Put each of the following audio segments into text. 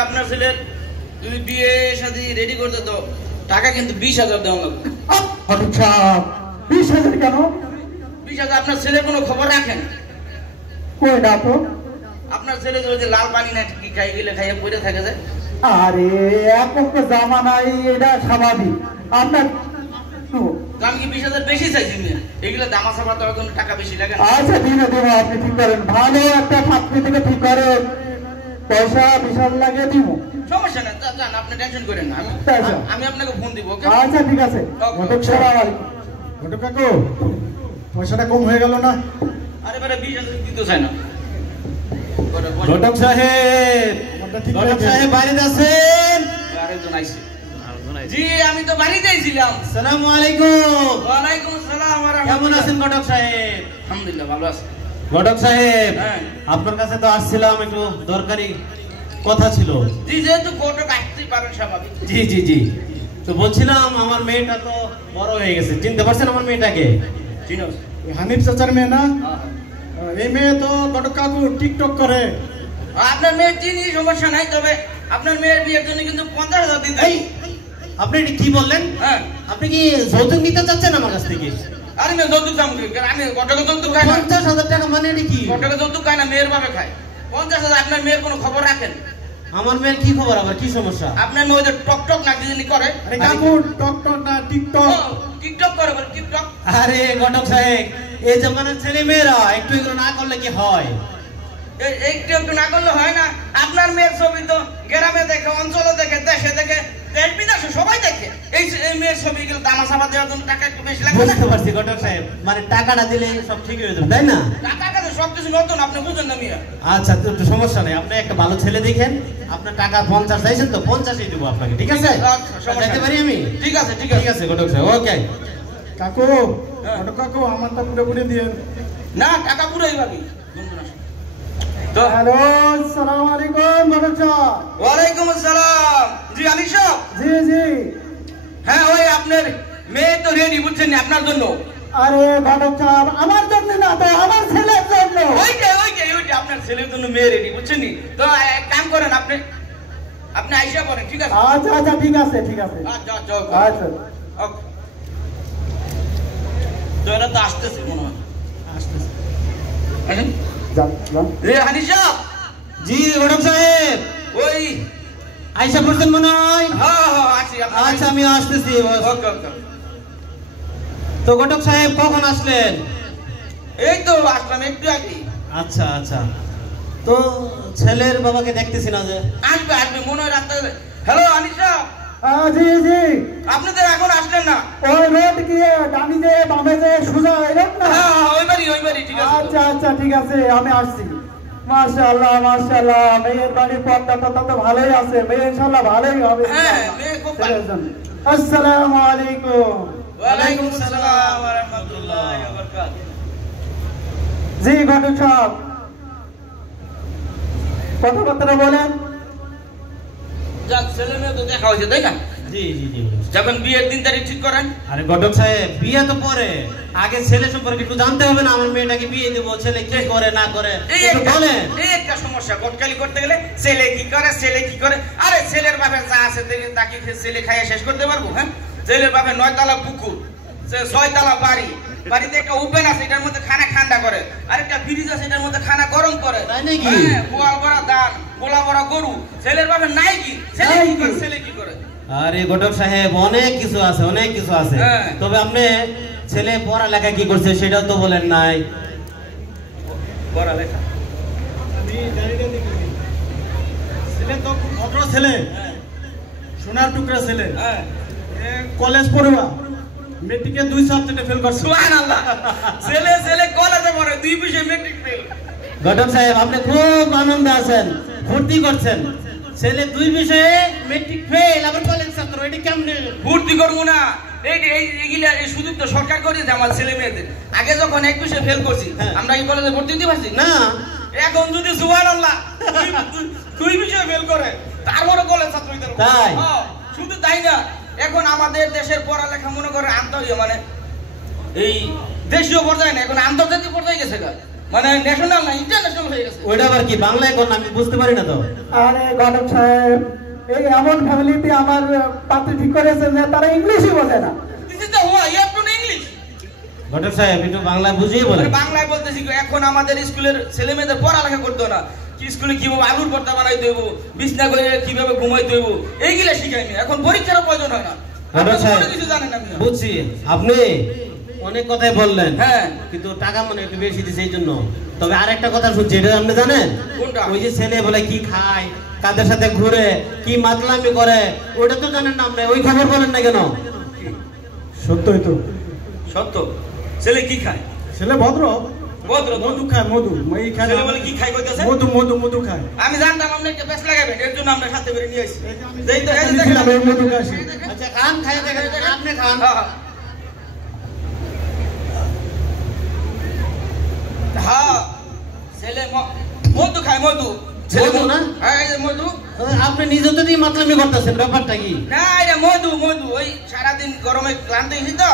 আপনার ছেলের যদি বিয়ে শাদী রেডি করতে তো টাকা কিন্তু 20,000 দেওয়া লাগবে। আচ্ছা 20,000 কেন? 20,000 আপনার ছেলের কোনো খবর রাখেন? কই না তো। আপনার ছেলে যদি লাল পানি না কি খাই গেলে খাইয়ে পড়ে থাকে যায়। আরে এখন তো জামানাই এটা স্বাভাবিক। আপনার আমি কি 20,000 বেশি চাইছি না? এগুলো দামা সামা দেওয়ার জন্য টাকা বেশি লাগে না। আচ্ছা দিনে দেবো, আপনি ঠিক করেন। ভালো একটা ছাত্রী থেকে ঠিক করেন, পয়সা বিশাল লাগে দিব। সমস্যা না, যান আপনি টেনশন করেন না। আমি আপনাকে ফোন দিব। ওকে আচ্ছা ঠিক আছে। ঘটক কাকু পয়সাটা কম হয়ে গেল না? আরে বারে 20,000 দিতে চাই না। ঘটক সাহেব, ঘটক সাহেব বাড়িতে আছেন? আরেকজন আইছে। জি আমি তো বাড়িতেই ছিলাম। আসসালামু আলাইকুম। ওয়ালাইকুম আসসালাম। কেমন আছেন ঘটক সাহেব? আলহামদুলিল্লাহ ভালো আছি। ঘটক সাহেব হ্যাঁ আপনার কাছে তো আসছিলাম, একটু দরকারি কথা ছিল। জি যেহেতু ঘটক আসতেই পারেন স্বাভাবিক। জি জি জি, তো বলছিলাম আমার মেয়েটা তো বড় হয়ে গেছে, চিনতে পারছেন আমার মেয়েটাকে? চিনো? হানিফ চাচার মেয়ে না? এই মেয়ে তো ঘটক কাকু টিকটক করে। আপনার মেয়ের চিনি সমস্যা নাই, তবে আপনার মেয়ের বিয়ের জন্য কিন্তু 50,000 দিতে হবে। আপনি এটা কি বললেন? হ্যাঁ আপনি কি যৌতুক নিতে চাচ্ছেন আমার কাছ থেকে? আরে মেয়ে যৌতুক দাম কি? আমি ঘটকে যৌতুক খাই না। 50,000 টাকা মানে এটা কি? ঘটকে যৌতুক খায় না, মেয়ের ভাবে খায়। 50,000 আপনার মেয়ের কোনো খবর রাখেন? আমার মেয়ের কি খবর, আবার কি সমস্যা? আপনার মেয়ে ওই যে টক টক নাকি জানি করে। আরে কাকু টক টক না টিকটক। টিকটক করে বলে টিকটক। আরে ঘটক সাহেব, এই জামানার ছেলে মেয়েরা একটু এগুলো না করলে কি হয়? একটু একটু না করলে হয় না? আপনার মেয়ের ছবি তো গ্রামে দেখে, অঞ্চলে দেখে, দেশে দেখে, দেশ বিদেশে সবাই দেখে। এই মেয়ের ছবি গুলো দামা সামা দেওয়ার জন্য টাকা একটু বেশি লাগে না? বুঝতে পারছি ঘটক সাহেব, মানে টাকাটা দিলে সব ঠিক হয়ে যাবে তাই না? টাকা সবকিছু নতুন, আপনি বুঝেন না মিয়া। আচ্ছা তো একটু সমস্যা নেই, আপনি একটা ভালো ছেলে দেখেন। আপনার টাকা 50 চাইছেন তো 50ই দেবো আপনাকে, ঠিক আছে? যাইতে পারি আমি? ঠিক আছে ঠিক ঠিক আছে ঘটক সাহেব, ওকে। কাকু, ঘটক কাকু আমারটা পুরোপুরি দিয়ে। না টাকা পুরোই পাবি। তো হ্যালো, আসসালামু আলাইকুম ঘটক সাহেব। ওয়ালাইকুম আসসালাম। জি আলী সাহেব। জি জি। হ্যাঁ ওই আপনার মেয়ে তো রেডি, বুঝছেন না আপনার জন্য। আরে ঘটক সাহেব আমার জন্য না তো, আমার ছেলের জন্য। ওইটা আপনার ছেলের জন্য মেয়ে রেডি, বুঝছেন নি? তো এক কাম করেন, আপনি আইসা পড়েন, ঠিক আছে? আচ্ছা আচ্ছা ঠিক আছে ঠিক আছে। আচ্ছা ওকে। তো এরা তো আসতেছে মনে হয়। আসতেছে। আসেন। যান। হানি সাহেব। জি ঘটক সাহেব, ওই আইসা পড়ছেন মনে হয়? হ্যাঁ আসি। আচ্ছা আমি আসতেছি। ওকে। তো ঘটক সাহেব কখন আসলেন? এই তো আসলাম একটু আগে। আচ্ছা আচ্ছা, তো ছেলের বাবাকে দেখতেছি না যে। আসবে মনে হয় রাস্তা। হ্যালো আনিস সাহেব। জি জি। আপনাদের এখন আসলেন না? ওই রোড গিয়ে ডানি যে বামে যে সোজা এরকম না? হ্যাঁ ওই বাড়ি ঠিক আছে। আচ্ছা আচ্ছা ঠিক আছে, আমি আসছি। মাশাআল্লাহ মাশাআল্লাহ, মেয়ের বাড়ির পর্দা তো ভালোই আছে, মেয়ে ইনশাআল্লাহ ভালোই হবে। হ্যাঁ মেয়ে খুব ভালো। আসসালামু আলাইকুম। ওয়ালাইকুম আসসালাম ওয়া রাহমাতুল্লাহি ওয়া বারাকাতুহু। জি ঘটক সাহেব, কথাবার্তা বলেন। যাক ছেলে মেয়ে তো দেখা হয়েছে তাই না? জি জি জি। যখন বিয়ের দিন তারিখ ঠিক করেন। আরে ঘটক সাহেব, বিয়ে তো পরে, আগে ছেলে সম্পর্কে একটু জানতে হবে না? আমার মেয়েটাকে বিয়ে দেবো, ছেলে কি করে না করে একটু বলেন। এই একটা সমস্যা, কোটকালি করতে গেলে ছেলে কি করে। আরে ছেলের বাপের যা আছে তাকে ছেলে খাইয়ে শেষ করতে পারবো? হ্যাঁ, ছেলের বাপের 9 তলা পুকুর, 6 তলা বাড়ি, বাড়িতে একটা ওপেন আছে এটার মধ্যে খানা ঠান্ডা করে, আরেকটা ফ্রিজ আছে এটার মধ্যে খানা গরম করে। তাই নাকি? হ্যাঁ, গোয়াল ভরা ধান, গোলা ভরা গরু। ছেলের বাপের নাই কি? ছেলে কি করে? আরে ঘটক সাহেব, অনেক কিছু আছে। হ্যাঁ। তবে আপনি ছেলে পড়ালেখা কি করছে সেটাও তো বলেন নাই। পড়ালেখা ছেলে তো ভদ্র ছেলে, সোনার টুকরা ছেলে, হ্যাঁ কলেজ পড়ুয়া, মেট্রিকে 2 সাবজেক্টে ফেল করছে। সুবহানাল্লাহ। ছেলে কলেজে পড়ে, 2 বিষয়ে মেট্রিক ফেল। ঘটক সাহেব আপনি খুব আনন্দ আছেন, ফুর্তি করছেন। ছেলে 2 বিষয়ে মেট্রিক ফেল, আবার কলেজ ছাত্র, এটা কেমনে? ভর্তি করবো না? এই সুযোগ তো সরকার করেছে আমার ছেলে মেয়েদের। আগে যখন 1 বিষয়ে ফেল করছি, আমরা কি কলেজে ভর্তি দিতে পারছি না। এখন যদি সুবহানাল্লাহ 2 বিষয়ে ফেল করে, তারপরে কলেজ ছাত্র হইতে পারবো। তাই? শুধু তাই না, এখন আমাদের দেশের পড়ালেখা মনে করে মানে এই দেশীয় পর্যায়ে না, এখন আন্তর্জাতিক পর্যায়ে গেছে। মানে ন্যাশনাল না ইন্টারন্যাশনাল হয়ে গেছে। ওইটা আবার কি বাংলায় কোন আমি বুঝতে পারি না তো। আরে ঘটক সাহেব, এই এমন ফ্যামিলিতে আমার পাত্রী ঠিক করেছে যে তারা ইংলিশই বোঝে না। This is the why you have to know English. ঘটক সাহেব একটু বাংলা বুঝিয়ে বলেন। বাংলায় বলতেছি, এখন আমাদের স্কুলের ছেলে মেয়েদের পড়ালেখা করতে না, কি স্কুলে কিভাবে আলুর ভর্তা বানাইতে হইব, বিছনা করে কিভাবে ঘুমাইতে হইব, এইগুলা শিখাইনি। এখন পরীক্ষার প্রয়োজন হয় না। ঘটক সাহেব কিছু জানেন না। বুঝছি, আপনি অনেক কথাই বললেন, হ্যাঁ, কিন্তু টাকা মনে একটু বেশি দিছে এই জন্য। তবে আরেকটা কথা শুনছি, এটা আপনি জানেন? কোনটা? ওই যে ছেলে বলে কি খায়, কাদের সাথে ঘুরে, কি মাতলামি করে, ওটা তো জানেন না আপনি, ওই খবর বলেন না কেন? সত্যই তো। সত্য। ছেলে কি খায়? ছেলে ভদ্র ভদ্র মধু খায়, মধু। এই খায় ছেলে বলে কি খায় কইতাছে? মধু মধু মধু খায়। আমি জানতাম আপনি একটা পেছ লাগাবেন, এর জন্য আমরা সাথে করে নিয়ে আসি। এই মধু খায়। আচ্ছা খান, খাই দেখেন, আপনি খান। হ্যাঁ, ছেলে মধু খায়, মধু। মধু না? হ্যাঁ, এই যে মধু। আপনি নিজে তো দিয়ে মাতলামি করতেছেন, ব্যাপারটা কি? না, এটা মধু, মধু। ওই সারাদিন গরমে ক্লান্ত হয়েছি তো,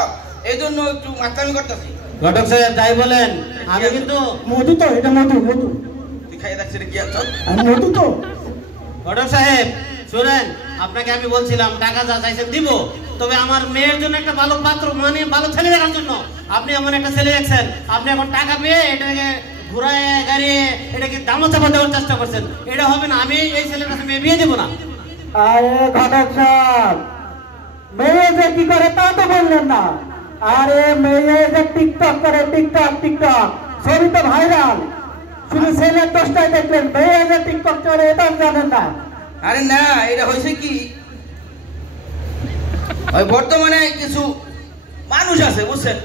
এই জন্য একটু মাতলামি করতেছি। ঘটক সাহেব তাই বলেন, আমি কিন্তু মধু তো, এটা মধু মধু। তুই খাইয়ে দেখছি রে, কি আছে? মধু তো। ঘটক সাহেব শুনেন, আপনাকে আমি বলছিলাম টাকা যা চাইছেন দিব, তবে আমার মেয়ের জন্য একটা ভালো পাত্র, মানে ভালো ছেলে দেখার জন্য আপনি এমন একটা ছেলে দেখছেন, আপনি এখন টাকা পেয়ে এটাকে ঘুরায় গাড়িয়ে এটাকে দামা চাপা দেওয়ার চেষ্টা করছেন। এটা হবে না, আমি এই ছেলের কাছে মেয়ে বিয়ে দেবো না। আরে ঘটক সাহেব, মেয়ে যে কি করে তা তো বললেন না। আরে মেয়ে যে টিকটক করে, টিকটক টিকটক, ছবি তো ভাইরাল। শুধু ছেলের দোষটাই দেখলেন, মেয়ে যে টিকটক করে এটা জানেন না। আরে না, এটা হয়েছে কি, ওই বর্তমানে কিছু মানুষ আছে বুঝছেন,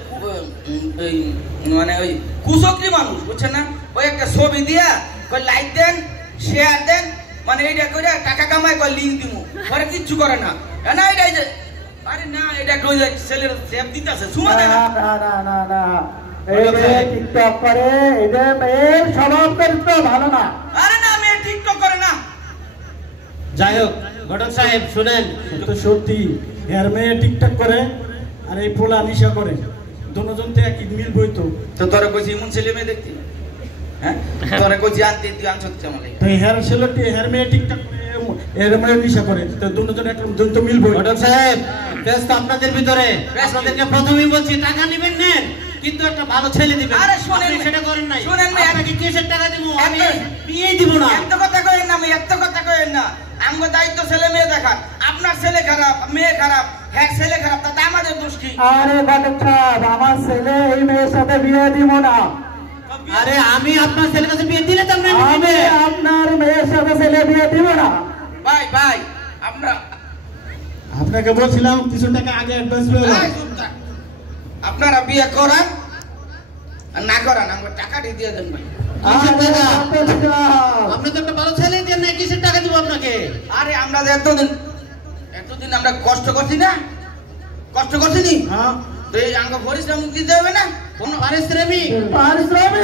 ওই মানে ওই কুচক্রি মানুষ, বুঝছেন না? ওই একটা ছবি দিয়া ওই লাইক দেন, শেয়ার দেন, মানে এইটা করে টাকা কামায়, কয় লিঙ্ক দিমু, পরে কিচ্ছু করে না। না এটা এই যে, আরে না, এটা ওই যে ছেলের সেভ দিতেছে, সুমা দেয় না। না না না না, এই যে টিকটক করে, এই যে মেয়ের স্বভাব চরিত্র ভালো না। আরে না, মেয়ে টিকটক করে না। যাই হোক ঘটক সাহেব শুনেন, তো সত্যি এর মেয়ে টিকটক করে আর এই পোলা নিশা করে, দুজন থেকে কি মিলবই তো। তো তোরা কইছি এমন ছেলে মেয়ে দেখতি, হ্যাঁ? তোরা কইছি আনতে, তুই আনছ আমার লাগে। তো হেয়ার ছেলেটি হেয়ার মেয়ে টিকটক করে, এর মেয়ে নিশা করে, তো দুজন একটা দুজন তো মিলবই। ঘটক সাহেব ব্যস্ত আপনাদের ভিতরে, আপনাদেরকে প্রথমেই বলছি টাকা নেবেন নেন, কিন্তু একটা ভালো ছেলে দিবেন। আরে শুনেন, আপনি সেটা করেন নাই। শুনেন, আপনাকে কিসের টাকা দিব? আমি বিয়েই দিব না। এত কথা কইেন না, আমি এত কথা কইেন না। আমগো দায়িত্ব ছেলে মেয়ে দেখার। আপনার ছেলে খারাপ, মেয়ে খারাপ, হ্যাঁ ছেলে খারাপ, তাতে আমাদের দোষ কি? আরে ঘটক সাহেব, আমার ছেলে এই মেয়ের সাথে বিয়ে দিব না। আরে আমি আপনার ছেলের কাছে বিয়ে দিলে তো আপনি আমি আপনার মেয়ের সাথে ছেলে বিয়ে দিব না। ভাই ভাই, আমরা আপনাকে বলছিলাম কিছু টাকা আগে অ্যাডভান্স পেয়ে এই চুপ থাক। আপনারা বিয়ে করান আর না করান, আমরা টাকাটি দিয়ে দেন ভাই। আপনি তো একটা ভালো ছেলে দেন না, কিসের টাকা দিব আপনাকে? আরে আমরা যে এতদিন আমরা কষ্ট করছি না, কষ্ট করছি নি, হ্যাঁ, তো এই আমাকে পরিশ্রম দিতে হবে না? কোন পারিশ্রমিক? পারিশ্রমিক